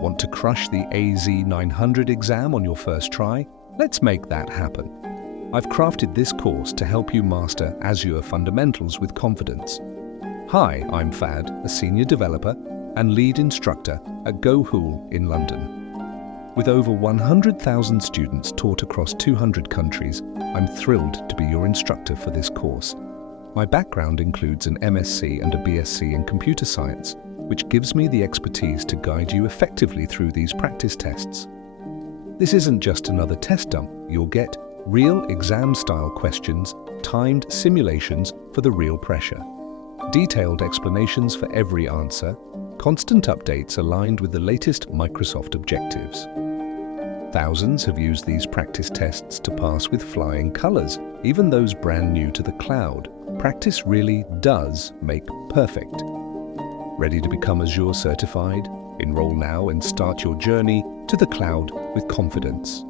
Want to crush the AZ-900 exam on your first try? Let's make that happen. I've crafted this course to help you master Azure Fundamentals with confidence. Hi, I'm Fad, a senior developer and lead instructor at GoHool in London. With over 100,000 students taught across 200 countries, I'm thrilled to be your instructor for this course. My background includes an MSc and a BSc in computer science, which gives me the expertise to guide you effectively through these practice tests. This isn't just another test dump. You'll get real exam-style questions, timed simulations for the real pressure, detailed explanations for every answer, constant updates aligned with the latest Microsoft objectives. Thousands have used these practice tests to pass with flying colors, even those brand new to the cloud. Practice really does make perfect. Ready to become Azure certified? Enroll now and start your journey to the cloud with confidence.